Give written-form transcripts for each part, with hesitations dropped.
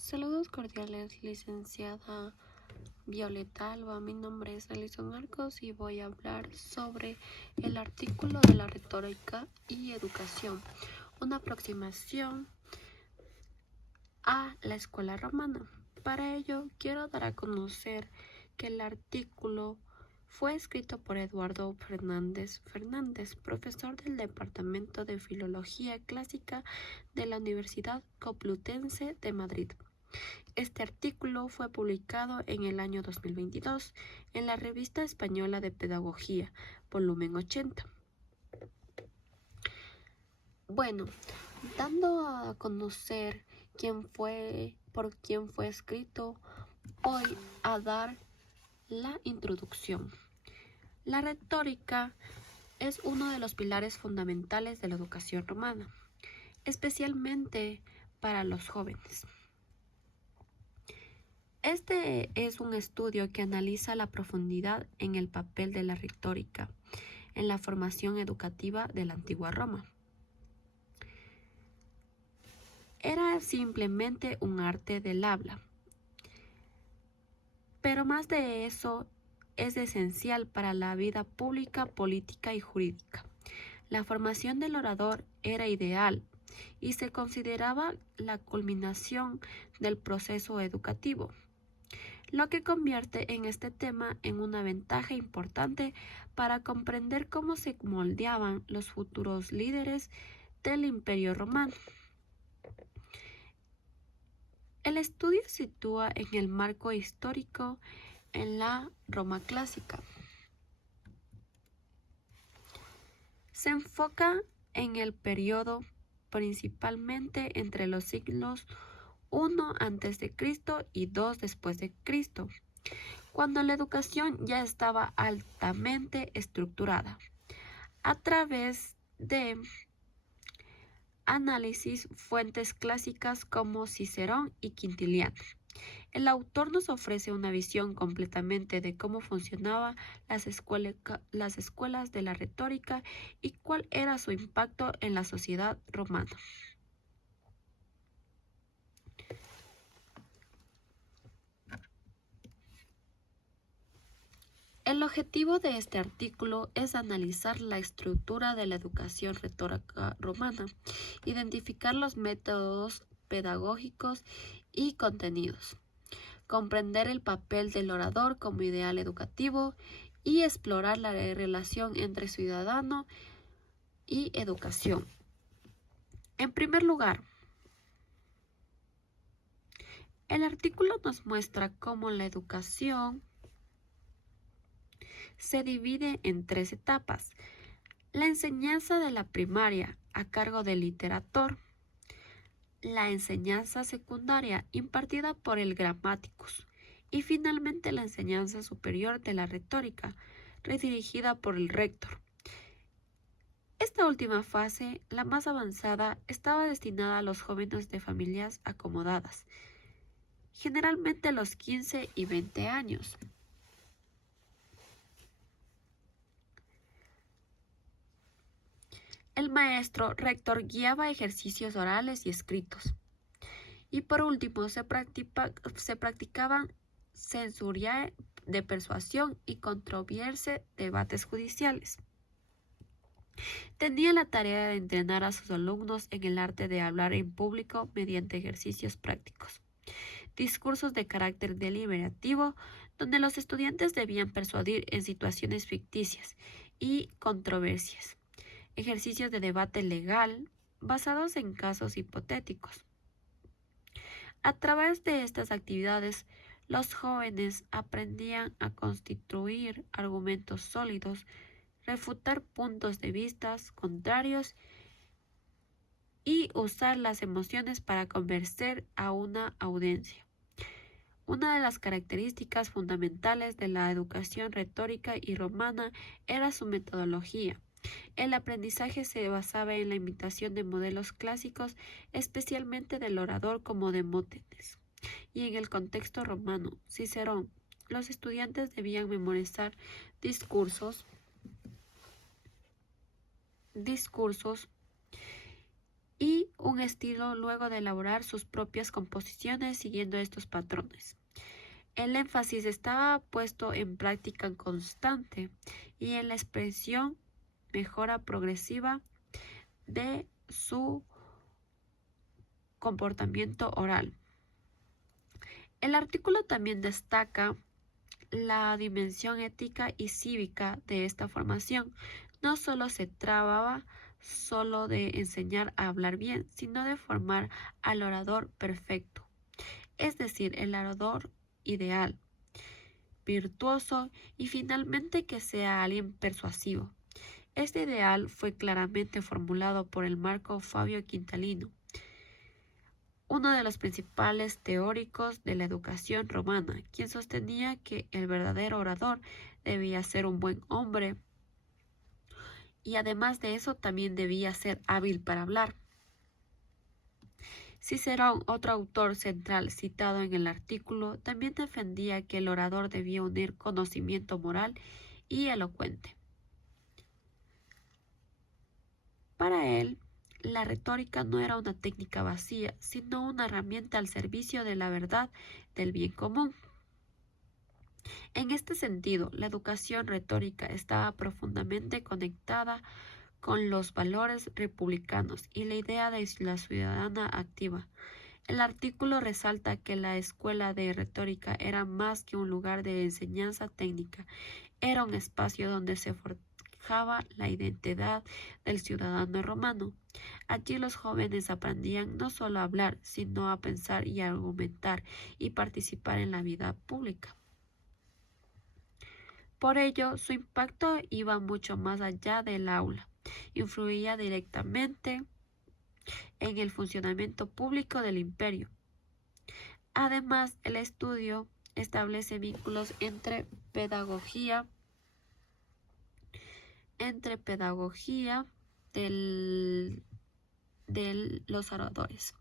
Saludos cordiales, licenciada Violeta Alba. Mi nombre es Alison Arcos y voy a hablar sobre el artículo de la retórica y educación, una aproximación a la escuela romana. Para ello, quiero dar a conocer que el artículo fue escrito por Eduardo Fernández Fernández, profesor del Departamento de Filología Clásica de la Universidad Complutense de Madrid. Este artículo fue publicado en el año 2022 en la Revista Española de Pedagogía, volumen 80. Bueno, dando a conocer por quién fue escrito, voy a dar la introducción. La retórica es uno de los pilares fundamentales de la educación romana, especialmente para los jóvenes. Este es un estudio que analiza la profundidad en el papel de la retórica en la formación educativa de la antigua Roma. Era simplemente un arte del habla, pero más de eso es esencial para la vida pública, política y jurídica. La formación del orador era ideal y se consideraba la culminación del proceso educativo, lo que convierte en este tema en una ventaja importante para comprender cómo se moldeaban los futuros líderes del Imperio Romano. El estudio sitúa en el marco histórico en la Roma clásica. Se enfoca en el periodo principalmente entre los siglos I a.C. y II después de Cristo, cuando la educación ya estaba altamente estructurada a través de análisis fuentes clásicas como Cicerón y Quintiliano. El autor nos ofrece una visión completamente de cómo funcionaban las escuelas de la retórica y cuál era su impacto en la sociedad romana. El objetivo de este artículo es analizar la estructura de la educación retórica romana, identificar los métodos pedagógicos y contenidos, comprender el papel del orador como ideal educativo y explorar la relación entre ciudadano y educación. En primer lugar, el artículo nos muestra cómo la educación se divide en tres etapas. La enseñanza de la primaria a cargo del literator, la enseñanza secundaria impartida por el grammaticus y finalmente la enseñanza superior de la retórica redirigida por el rector. Esta última fase, la más avanzada, estaba destinada a los jóvenes de familias acomodadas, generalmente a los 15 y 20 años. El maestro rector guiaba ejercicios orales y escritos. Y por último, se practicaban censuriae de persuasión y controversia debates judiciales. Tenía la tarea de entrenar a sus alumnos en el arte de hablar en público mediante ejercicios prácticos. Discursos de carácter deliberativo, donde los estudiantes debían persuadir en situaciones ficticias y controversias. Ejercicios de debate legal basados en casos hipotéticos. A través de estas actividades, los jóvenes aprendían a constituir argumentos sólidos, refutar puntos de vista contrarios y usar las emociones para convencer a una audiencia. Una de las características fundamentales de la educación retórica y romana era su metodología. El aprendizaje se basaba en la imitación de modelos clásicos, especialmente del orador como Demóstenes. Y en el contexto romano, Cicerón, los estudiantes debían memorizar discursos, y un estilo luego de elaborar sus propias composiciones siguiendo estos patrones. El énfasis estaba puesto en práctica constante y en la expresión mejora progresiva de su comportamiento oral. El artículo también destaca la dimensión ética y cívica de esta formación. No solo se trataba solo de enseñar a hablar bien, sino de formar al orador perfecto, es decir, el orador ideal, virtuoso y finalmente que sea alguien persuasivo. Este ideal fue claramente formulado por el Marco Fabio Quintalino, uno de los principales teóricos de la educación romana, quien sostenía que el verdadero orador debía ser un buen hombre y además de eso también debía ser hábil para hablar. Cicerón, otro autor central citado en el artículo, también defendía que el orador debía unir conocimiento moral y elocuente. Para él, la retórica no era una técnica vacía, sino una herramienta al servicio de la verdad del bien común. En este sentido, la educación retórica estaba profundamente conectada con los valores republicanos y la idea de la ciudadana activa. El artículo resalta que la escuela de retórica era más que un lugar de enseñanza técnica, era un espacio donde se forjaba la identidad del ciudadano romano. Allí los jóvenes aprendían no solo a hablar, sino a pensar y a argumentar y participar en la vida pública. Por ello, su impacto iba mucho más allá del aula, influía directamente en el funcionamiento público del imperio. Además, el estudio establece vínculos entre pedagogía de los oradores.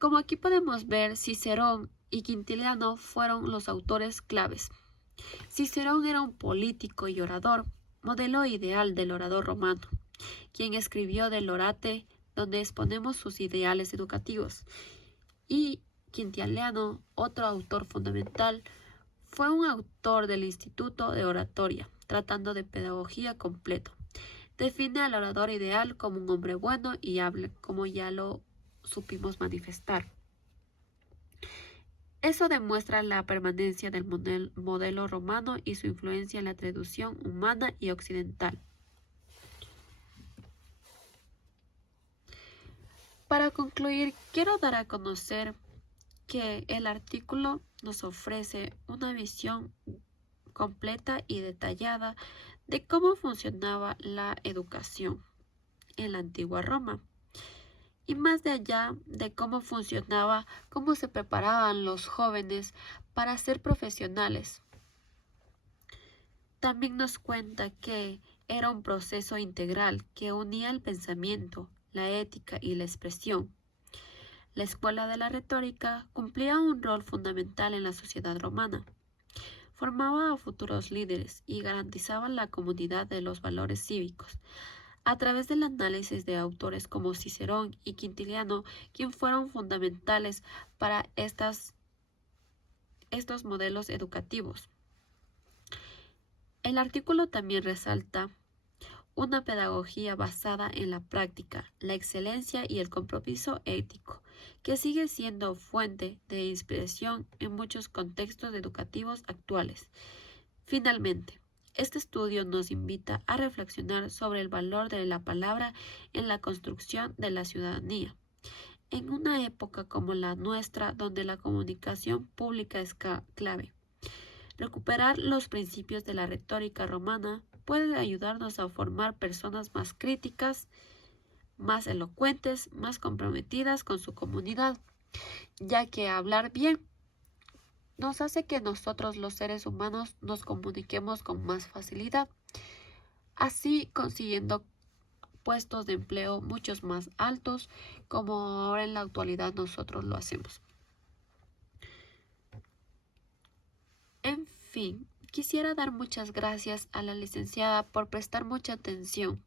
Como aquí podemos ver, Cicerón y Quintiliano fueron los autores claves. Cicerón era un político y orador, modelo ideal del orador romano, quien escribió del Orate, donde exponemos sus ideales educativos. Y Quintiliano, otro autor fundamental, fue un autor del Instituto de Oratoria, tratando de pedagogía completo. Define al orador ideal como un hombre bueno y hable, como ya lo supimos manifestar. Eso demuestra la permanencia del modelo romano y su influencia en la tradición humana y occidental. Para concluir, quiero dar a conocer que el artículo nos ofrece una visión completa y detallada de cómo funcionaba la educación en la antigua Roma y más de allá de cómo funcionaba, cómo se preparaban los jóvenes para ser profesionales. También nos cuenta que era un proceso integral que unía el pensamiento, la ética y la expresión. La escuela de la retórica cumplía un rol fundamental en la sociedad romana. Formaba a futuros líderes y garantizaba la comunidad de los valores cívicos. A través del análisis de autores como Cicerón y Quintiliano, quienes fueron fundamentales para estos modelos educativos. El artículo también resalta una pedagogía basada en la práctica, la excelencia y el compromiso ético, que sigue siendo fuente de inspiración en muchos contextos educativos actuales. Finalmente, este estudio nos invita a reflexionar sobre el valor de la palabra en la construcción de la ciudadanía. En una época como la nuestra, donde la comunicación pública es clave, recuperar los principios de la retórica romana puede ayudarnos a formar personas más críticas, más elocuentes, más comprometidas con su comunidad, ya que hablar bien nos hace que nosotros los seres humanos nos comuniquemos con más facilidad, así consiguiendo puestos de empleo muchos más altos como ahora en la actualidad nosotros lo hacemos. En fin, quisiera dar muchas gracias a la licenciada por prestar mucha atención